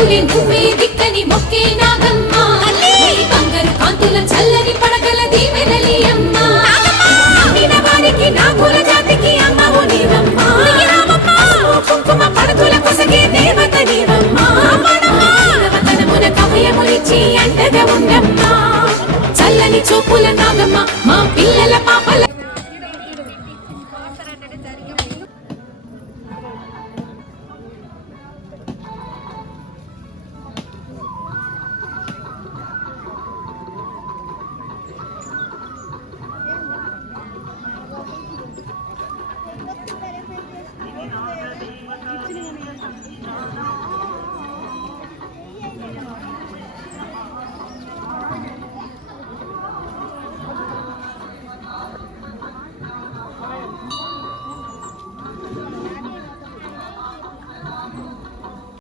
దిక్కులే నువ్వే దిక్కని మొక్కే నాగమ్మ బంగారు కాంతుల చల్లని పడగల దీవెనలి అమ్మ నమ్మిన వారికి నా కుల జాతికి అమ్మవు నీవమ్మ కుంకుమ పడతుల కొసగే దేవత నీవమ్మ వతనమున కవయములిచ్చి అండగా ఉండమ్మ చల్లని చూపుల నాగమ్మ మా పిల్లల